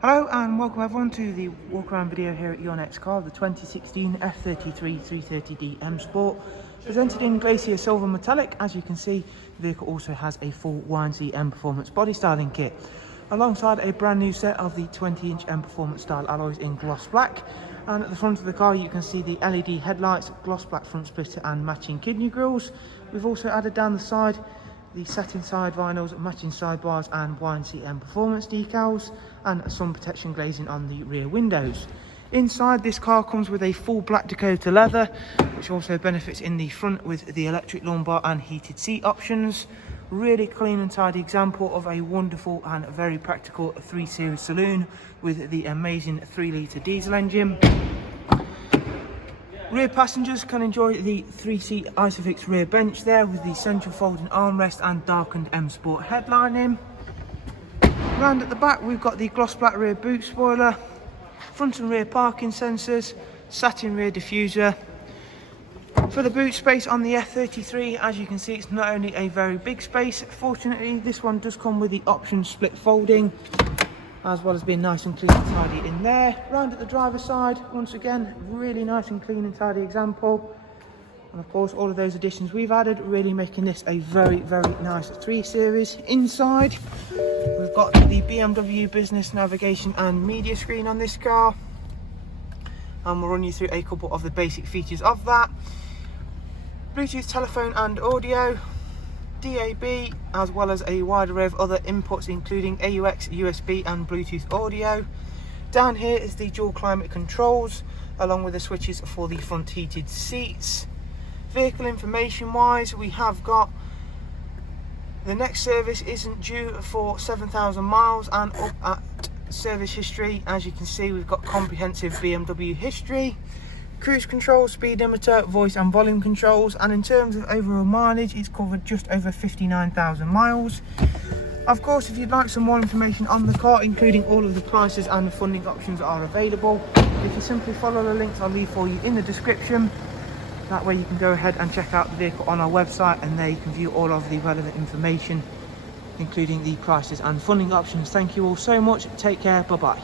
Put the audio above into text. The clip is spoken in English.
Hello and welcome everyone to the walk around video here at your next car, the 2016 F33 330D M Sport, presented in Glacier Silver Metallic. As you can see, the vehicle also has a full YNC Mperformance body styling kit, alongside a brand new set of the 20-inch Mperformance style alloys in gloss black. And at the front of the car you can see the LED headlights, gloss black front splitter and matching kidney grills. We've also added down the side the satin side vinyls, matching sidebars and YNC Mperformance decals, and some protection glazing on the rear windows. Inside, this car comes with a full black Dakota leather, which also benefits in the front with the electric lumbar and heated seat options. Really clean and tidy example of a wonderful and very practical 3 Series saloon with the amazing 3-litre diesel engine. Rear passengers can enjoy the 3-seat Isofix rear bench there with the central folding armrest and darkened M Sport headlining. Round at the back we've got the gloss black rear boot spoiler, front and rear parking sensors, satin rear diffuser. For the boot space on the F33, as you can see, it's not only a very big space, fortunately this one does come with the option split folding, as well as being nice and clean and tidy in there. Round at the driver's side, once again, really nice and clean and tidy example. And of course, all of those additions we've added, really making this a very, very nice 3 Series. Inside, we've got the BMW business navigation and media screen on this car. And we'll run you through a couple of the basic features of that. Bluetooth telephone and audio, DAB, as well as a wide array of other inputs including AUX, USB and Bluetooth audio. Down here is the dual climate controls, along with the switches for the front heated seats. Vehicle information wise, we have got the next service isn't due for 7,000 miles and up at service history. As you can see, we've got comprehensive BMW history, cruise control, speed limiter, voice and volume controls, and in terms of overall mileage, it's covered just over 59,000 miles. Of course, if you'd like some more information on the car, including all of the prices and the funding options that are available, if you simply follow the links I'll leave for you in the description, that way you can go ahead and check out the vehicle on our website, and there you can view all of the relevant information, including the prices and funding options. Thank you all so much, take care, bye bye.